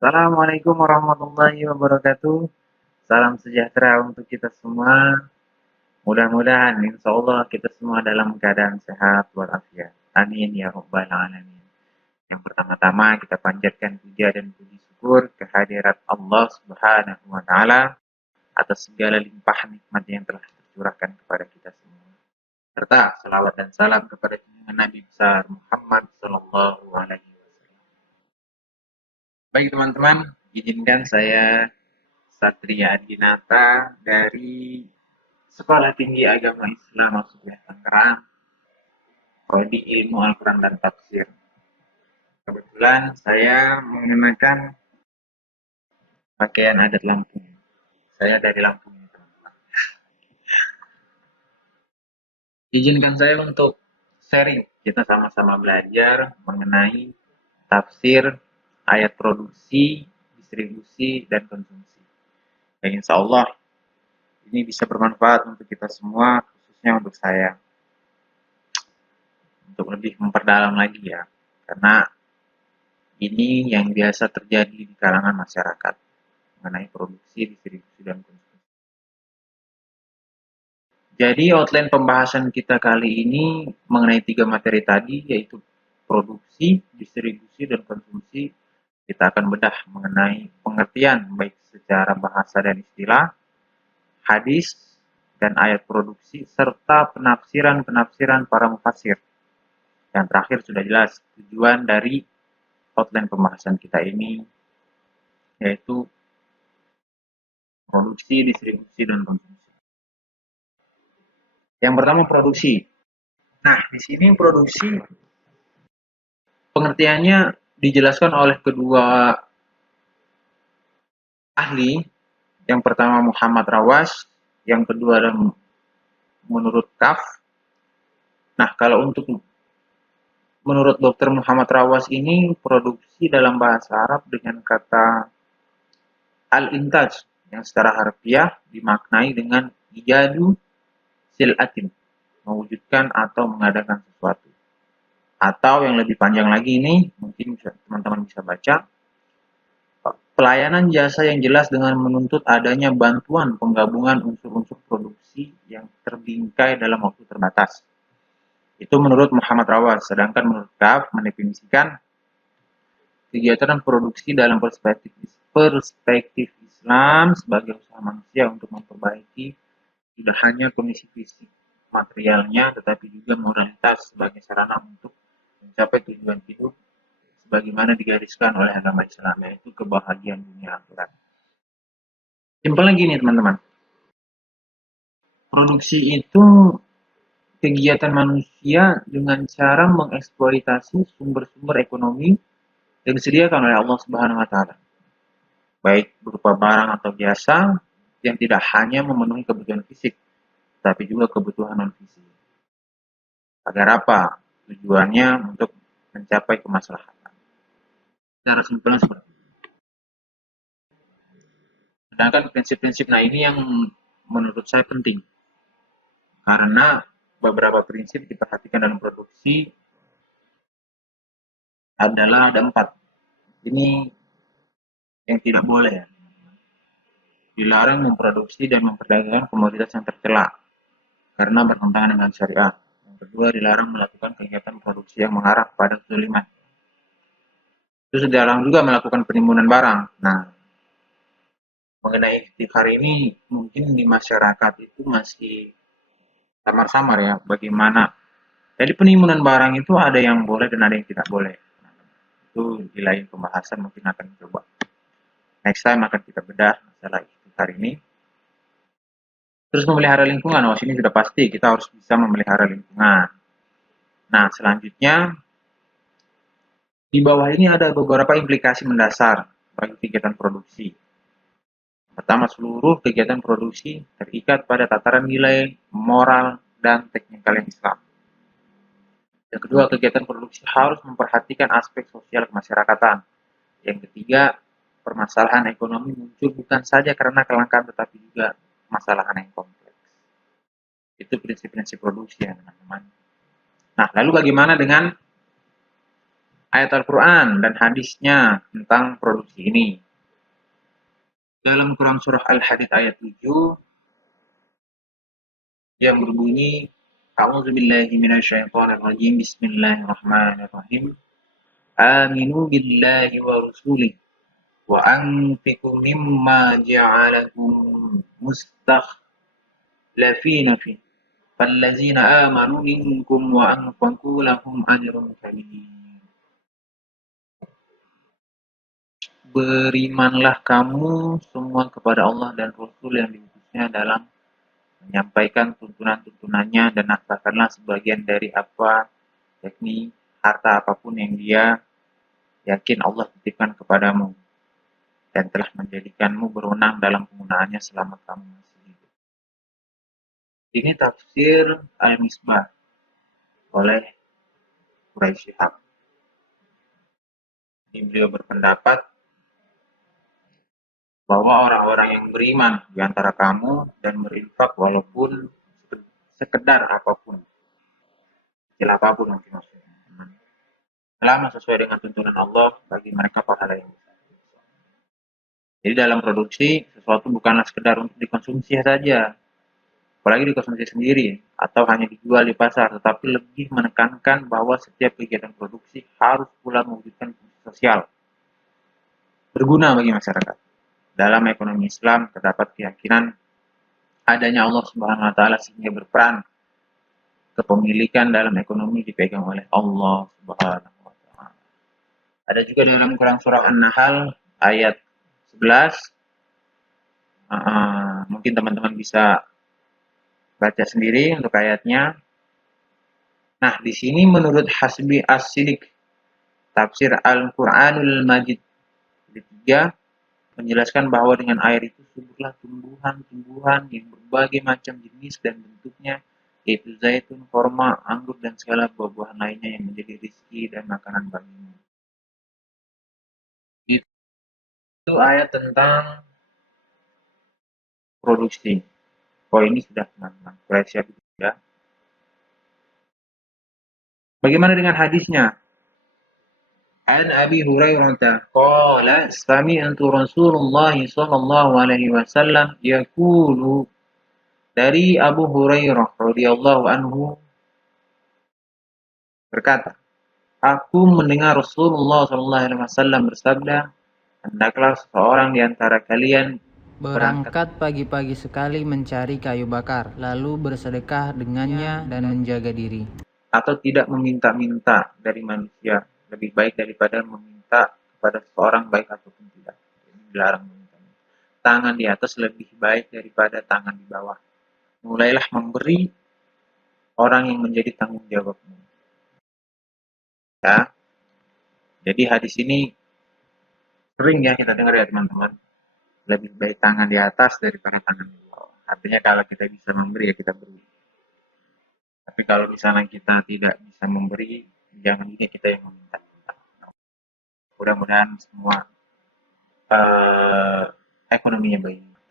Assalamualaikum warahmatullahi wabarakatuh. Salam sejahtera untuk kita semua. Mudah-mudahan insya Allah kita semua dalam keadaan sehat walafiat. Amin ya rabbal alamin. Yang pertama-tama kita panjatkan puja dan puji syukur kehadirat Allah Subhanahu wa taala atas segala limpah nikmat yang telah tercurahkan kepada kita semua. Serta salawat dan salam kepada junjungan Nabi besar Muhammad sallallahu alaihi wasallam. Baik teman-teman, izinkan saya Satria Adinata dari Sekolah Tinggi Agama Islam Maksudnya Tangerang, Prodi Ilmu Al-Quran dan Tafsir. Kebetulan saya mengenakan pakaian adat Lampung. Saya dari Lampung. Izinkan saya untuk sharing. Kita sama-sama belajar mengenai tafsir, ayat produksi, distribusi, dan konsumsi. Dan insya Allah ini bisa bermanfaat untuk kita semua, khususnya untuk saya. Untuk lebih memperdalam lagi ya. Karena ini yang biasa terjadi di kalangan masyarakat mengenai produksi, distribusi, dan konsumsi. Jadi outline pembahasan kita kali ini mengenai 3 materi tadi, yaitu produksi, distribusi, dan konsumsi. Kita akan bedah mengenai pengertian baik secara bahasa dan istilah, hadis, dan ayat produksi, serta penafsiran-penafsiran para mufassir. Yang terakhir sudah jelas tujuan dari outline pembahasan kita ini, yaitu produksi, distribusi, dan konsumsi. Yang pertama produksi. Nah, di sini produksi pengertiannya dijelaskan oleh kedua ahli. Yang pertama Muhammad Rawas, yang kedua adalah menurut Kaf. Nah, kalau untuk menurut Dr. Muhammad Rawas ini produksi dalam bahasa Arab dengan kata al-intaj yang secara harfiah dimaknai dengan ijadu sil'atin, mewujudkan atau mengadakan sesuatu. Atau yang lebih panjang lagi ini, mungkin teman-teman bisa baca, pelayanan jasa yang jelas dengan menuntut adanya bantuan penggabungan unsur-unsur produksi yang terbingkai dalam waktu terbatas. Itu menurut Muhammad Rawas, sedangkan menurut Kaf mendefinisikan kegiatan produksi dalam perspektif Islam sebagai usaha manusia untuk memperbaiki tidak hanya kondisi fisik materialnya, tetapi juga moralitas sebagai sarana untuk mencapai tujuan hidup sebagaimana digariskan oleh agama Islam, yaitu kebahagiaan dunia akhirat. Simpelnya gini teman-teman, produksi itu kegiatan manusia dengan cara mengeksploitasi sumber-sumber ekonomi yang disediakan oleh Allah Subhanahu wa taala. Baik berupa barang atau jasa yang tidak hanya memenuhi kebutuhan fisik, tapi juga kebutuhan non fisik. Agar apa? Tujuannya untuk mencapai kemaslahatan. Secara simpelnya seperti itu. Sedangkan prinsip-prinsip nah ini yang menurut saya penting. Karena beberapa prinsip diperhatikan dalam produksi adalah ada 4. Ini yang tidak boleh ya. Dilarang memproduksi dan memperdagangkan komoditas yang tercela karena bertentangan dengan syariat. Yang kedua, dilarang melakukan kegiatan produksi yang mengarah pada kezaliman. Terus dilarang juga melakukan penimbunan barang. Nah, mengenai ikhtikar ini mungkin di masyarakat itu masih samar-samar ya bagaimana. Jadi penimbunan barang itu ada yang boleh dan ada yang tidak boleh. Itu di lain pembahasan mungkin akan coba. Next time akan kita bedah masalah ikhtikar ini. Terus memelihara lingkungan, oh sini sudah pasti kita harus bisa memelihara lingkungan. Nah, selanjutnya di bawah ini ada beberapa implikasi mendasar bagi kegiatan produksi. Pertama, seluruh kegiatan produksi terikat pada tataran nilai, moral, dan teknikal yang Islam. Yang kedua, kegiatan produksi harus memperhatikan aspek sosial kemasyarakatan. Yang ketiga, permasalahan ekonomi muncul bukan saja karena kelangkaan tetapi juga masalah yang kompleks. Itu prinsip-prinsip produksi ya teman-teman. Nah, lalu bagaimana dengan ayat Al-Quran dan hadisnya tentang produksi ini. Dalam Quran surah Al-Hadid ayat 7 yang berbunyi, A'udzubillahi minasyaitonirrajim, Bismillahirrahmanirrahim. Aminu billahi wa rasulih wa anfiqu mimma ja'alakum mustakhlafina fi. Fallazina amanu minkum wa anfaqu lahum ajrun kabir. Berimanlah kamu semua kepada Allah dan Rasul yang diutusnya dalam menyampaikan tuntunan-tuntunannya, dan nafkahkanlah sebagian dari apa, yakni harta apapun yang dia yakin Allah titipkan kepadamu dan telah menjadikanmu berwenang dalam penggunaannya selama kamu masih hidup. Ini tafsir Al-Misbah oleh Quraisy Shihab. Ini beliau berpendapat bahwa orang-orang yang beriman di antara kamu dan berinfak walaupun sekedar apapun, kecil apapun mungkin maksudnya, selama sesuai dengan tuntunan Allah, bagi mereka pahala yang besar. Jadi dalam produksi sesuatu bukanlah sekedar untuk dikonsumsi saja, apalagi dikonsumsi sendiri atau hanya dijual di pasar, tetapi lebih menekankan bahwa setiap kegiatan produksi harus pula mewujudkan fungsi sosial, berguna bagi masyarakat. Dalam ekonomi Islam terdapat keyakinan adanya Allah Subhanahu wa taala sehingga berperan kepemilikan dalam ekonomi dipegang oleh Allah Subhanahu wa taala. Ada juga dalam Quran surah An-Nahl ayat 11. Mungkin teman-teman bisa baca sendiri untuk ayatnya. Nah, di sini menurut Hasbi As-Sidik, tafsir Al-Qur'anul Majid ketiga, menjelaskan bahwa dengan air itu suburlah tumbuhan-tumbuhan yang berbagai macam jenis dan bentuknya, yaitu zaitun, korma, anggur, dan segala buah-buahan lainnya yang menjadi rizki dan makanan bagimu. Itu ayat tentang produksi. Oh, ini sudah teman-teman. Siap sudah. Bagaimana dengan hadisnya? An Abi Hurairah qala sami'tu Rasulullah sallallahu alaihi wasallam yaqulu, dari Abu Hurairah radhiyallahu anhu berkata, aku mendengar Rasulullah sallallahu alaihi wasallam bersabda, hendaklah seseorang di antara kalian berangkat pagi-pagi sekali mencari kayu bakar, lalu bersedekah dengannya dan menjaga diri. Atau tidak meminta-minta dari manusia, lebih baik daripada meminta kepada seseorang baik ataupun tidak. Dilarang meminta. Tangan di atas lebih baik daripada tangan di bawah. Mulailah memberi orang yang menjadi tanggung jawabmu. Ya. Jadi hadis ini sering ya kita dengar ya teman-teman. Lebih baik tangan di atas daripada tangan di bawah. Artinya kalau kita bisa memberi ya kita beri. Tapi kalau misalnya kita tidak bisa memberi, jangan juga kita yang meminta. Mudah-mudahan semua ekonominya baik.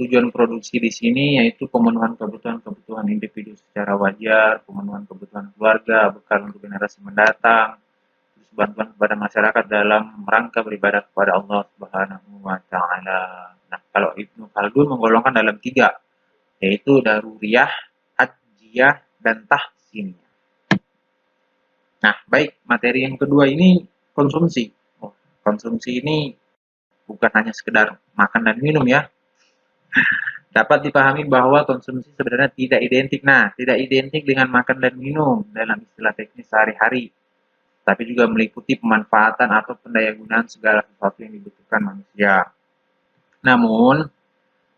Tujuan produksi di sini yaitu pemenuhan kebutuhan individu secara wajar, pemenuhan kebutuhan keluarga, bekal untuk generasi mendatang, terus bantuan kepada masyarakat dalam rangka beribadah kepada Allah Subhanahu wa taala. Nah, kalau Ibnu Khaldun menggolongkan dalam 3, yaitu daruriyah, hajiyah, dan tahsiniyah. Nah, baik, materi yang kedua ini konsumsi. Konsumsi ini bukan hanya sekedar makan dan minum ya. Dapat dipahami bahwa konsumsi sebenarnya tidak identik. Nah, tidak identik dengan makan dan minum dalam istilah teknis sehari-hari, tapi juga meliputi pemanfaatan atau pendayagunaan segala sesuatu yang dibutuhkan manusia. Namun,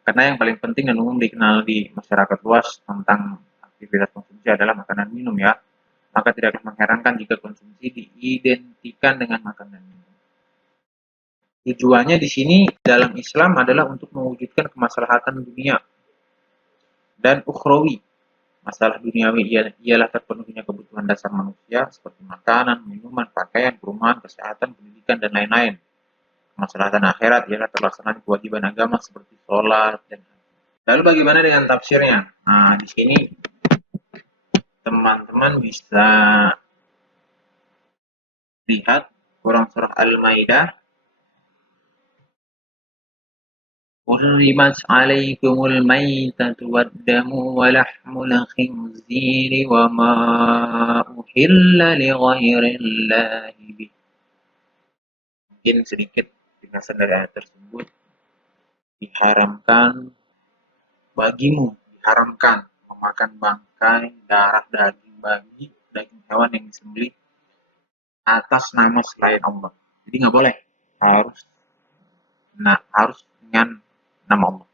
karena yang paling penting dan umum dikenal di masyarakat luas tentang aktivitas konsumsi adalah makan dan minum ya, maka tidak mengherankan jika konsumsi diidentikan dengan makan dan minum. Tujuannya di sini dalam Islam adalah untuk mewujudkan kemaslahatan dunia dan ukhrawi. Masalah duniawi ialah terpenuhinya kebutuhan dasar manusia seperti makanan, minuman, pakaian, perumahan, kesehatan, pendidikan, dan lain-lain. Kemaslahatan akhirat ialah terlaksananya kewajiban agama seperti sholat dan haji. Lalu bagaimana dengan tafsirnya? Nah, di sini teman-teman bisa Lihat Quran surah Al-Maidah. حرمت عليكم الميتة والدم ولحم الخنزير وما أهل لغير الله به. Mungkin sedikit penjelasan dari ayat tersebut. Diharamkan memakan bangkai, darah, daging babi, daging hewan yang disembelih atas nama selain Allah. Jadi nggak boleh, harus dengan nama Allah.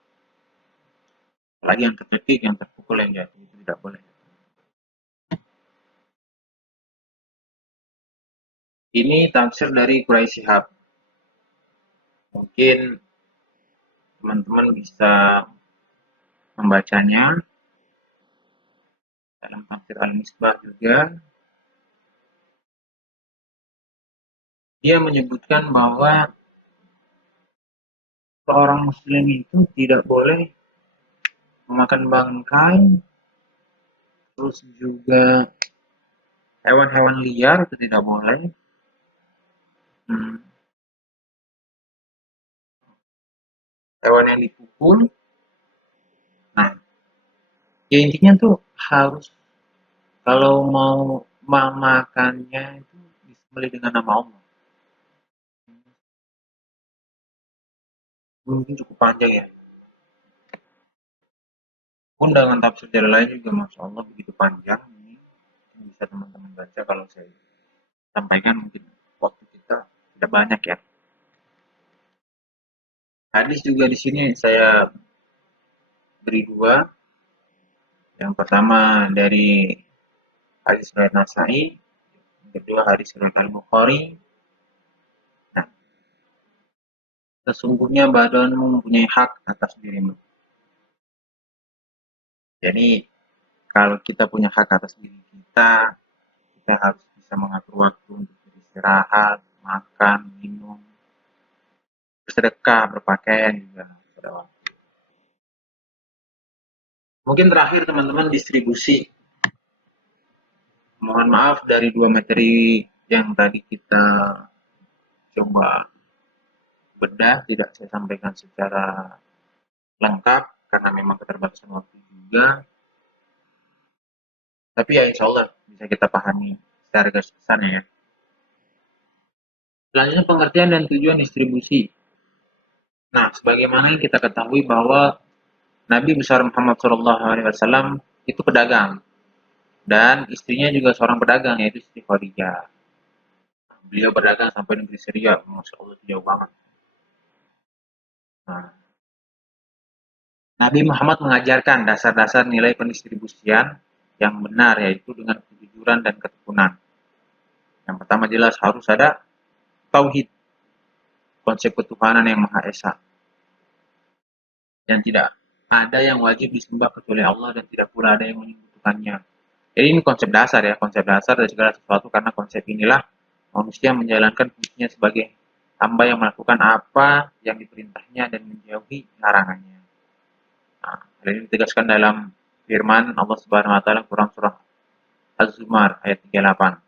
Apalagi yang tercetik, yang terpukul, yang jatuh itu tidak boleh. Ini tafsir dari Quraisy Shihab. Mungkin teman-teman bisa membacanya dalam tafsir Al-Misbah juga. Dia menyebutkan bahwa seorang muslim itu tidak boleh memakan bangkai, terus juga hewan-hewan liar itu tidak boleh. Hewan yang dipukul. Nah, ya intinya tuh harus kalau mau memakannya itu disembelih dengan nama Allah. Mungkin cukup panjang ya. Pun dengan tafsir lain juga Masya Allah begitu panjang ini. Bisa teman-teman baca kalau saya sampaikan mungkin waktu kita tidak banyak ya. Hadis juga di sini saya beri dua. Yang pertama dari hadis riwayat Nasai, yang kedua hadis riwayat Al-Bukhari. Nah, sesungguhnya badanmu mempunyai hak atas dirimu. Jadi kalau kita punya hak atas diri kita, kita harus bisa mengatur waktu untuk beristirahat, makan, minum, bersedekah, berpakaian juga pada waktu. Mungkin terakhir teman-teman distribusi. Mohon maaf dari dua materi yang tadi kita coba bedah tidak saya sampaikan secara lengkap karena memang keterbatasan waktu juga. Tapi ya insya Allah bisa kita pahami secara garis besarnya ya. Selanjutnya pengertian dan tujuan distribusi. Nah, sebagaimana yang kita ketahui bahwa Nabi besar Muhammad SAW itu pedagang dan istrinya juga seorang pedagang yaitu Siti Khadijah. Beliau berdagang sampai negeri Syria, Masya Allah jauh banget. Nah, Nabi Muhammad mengajarkan dasar-dasar nilai pendistribusian yang benar yaitu dengan kejujuran dan ketekunan. Yang pertama jelas harus ada tauhid, konsep ketuhanan yang Maha Esa. Dan tidak ada yang wajib disembah kecuali Allah dan tidak pula ada yang menyebutkannya. Jadi ini konsep dasar ya, konsep dasar dari segala sesuatu karena konsep inilah manusia menjalankan fungsinya sebagai hamba yang melakukan apa yang diperintahnya dan menjauhi larangannya. Nah, hal ini ditegaskan dalam firman Allah Subhanahu wa taala Quran surah Az-Zumar ayat 38.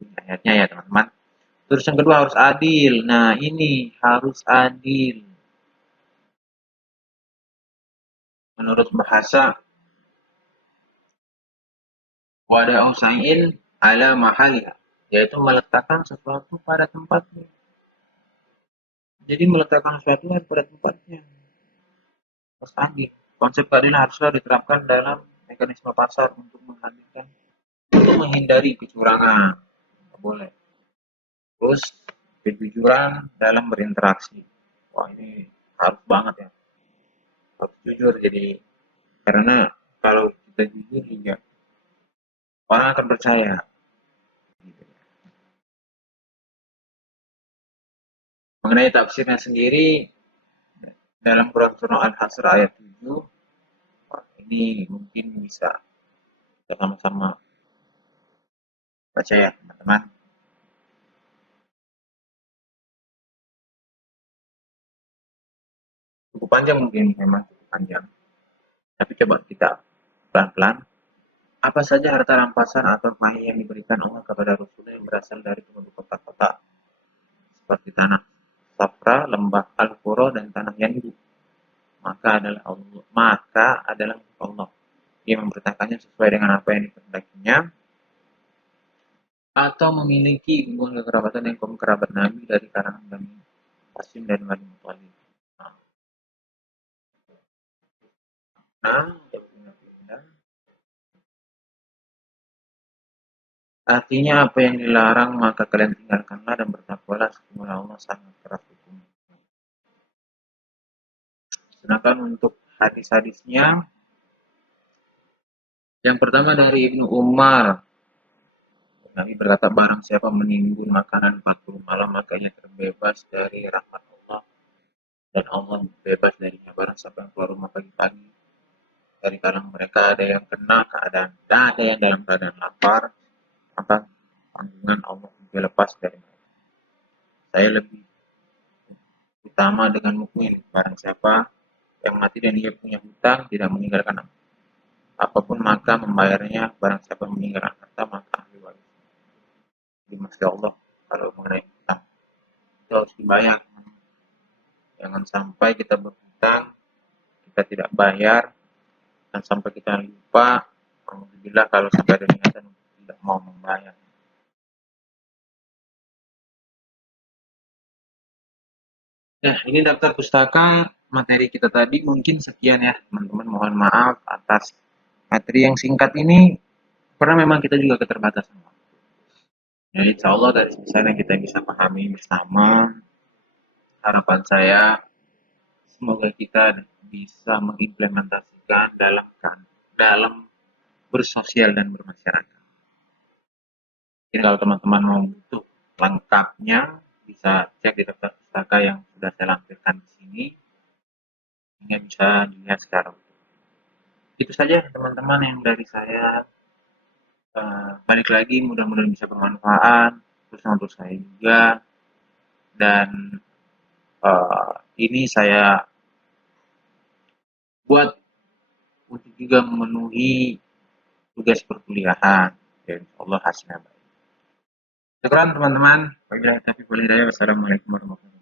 Ini ayatnya ya, teman-teman. Terus yang kedua harus adil. Nah, ini harus adil. Menurut bahasa wada'u sa'in ala mahaliha, yaitu meletakkan sesuatu pada tempatnya. Jadi meletakkan sesuatu pada tempatnya. Harus adil. Konsep keadilan haruslah diterapkan dalam mekanisme pasar untuk menghindari kecurangan. Tidak boleh. Terus kejujuran dalam berinteraksi. Wah, ini harus banget ya. Harus jujur. Jadi karena kalau kita jujur juga orang akan percaya. Mengenai tafsirnya sendiri dalam Quran surah Al-Hasr ayat 7, ini mungkin bisa kita sama-sama baca ya teman-teman. Cukup panjang mungkin, memang cukup panjang. Tapi coba kita pelan-pelan Apa saja harta rampasan atau pahi yang diberikan Allah kepada Rasulnya yang berasal dari penduduk kota-kota, seperti tanah Safra, lembah Al-Qura, dan tanah Yanbu, maka adalah untuk Allah. Dia memberitakannya sesuai dengan apa yang dikehendakinya, atau memiliki hubungan kekerabatan dengan kaum kerabat Nabi dari kalangan Bani Hasyim dan Bani Muthalib. Nah, artinya apa yang dilarang maka kalian tinggalkanlah dan bertakwalah, sesungguhnya Allah sangat keras hukumnya. Sedangkan untuk hadis-hadisnya, yang pertama dari Ibnu Umar, Nabi berkata, barang siapa menimbun makanan 40 malam, maka ia terbebas dari rahmat Allah, dan Allah bebas darinya. Barang siapa yang keluar rumah pagi-pagi, dari kalangan mereka ada yang kena keadaan, ada yang dalam keadaan lapar, maka tanggungan Allah lebih lepas dari mereka. Saya lebih utama dengan mukmin. Barang siapa yang mati dan ia punya hutang, tidak meninggalkan apapun, maka membayarnya. Barang siapa meninggalkan harta, maka ahli waris. Jadi Masya Allah, kalau mengenai hutang, itu harus dibayar. Jangan sampai kita berhutang, kita tidak bayar, dan sampai kita lupa. Alhamdulillah kalau sampai ada niatan untuk tidak mau membayar. Nah, ini daftar pustaka materi kita tadi, mungkin sekian ya teman-teman. Mohon maaf atas materi yang singkat ini, karena memang kita juga keterbatasan waktu. Ya, insya Allah dari sana kita bisa pahami bersama. Harapan saya, semoga kita bisa mengimplementasikan dalam bersosial dan bermasyarakat. Jadi kalau teman-teman mau butuh lengkapnya, bisa cek di daftar pustaka yang sudah saya lampirkan di sini. Sehingga bisa dilihat secara utuh. Itu saja teman-teman yang dari saya. Balik lagi, mudah-mudahan bisa bermanfaat terus untuk saya juga. Dan ini saya buat untuk juga memenuhi tugas perkuliahan, dan Allah hasilnya baik. Syukran teman-teman. Wassalamualaikum warahmatullahi wabarakatuh.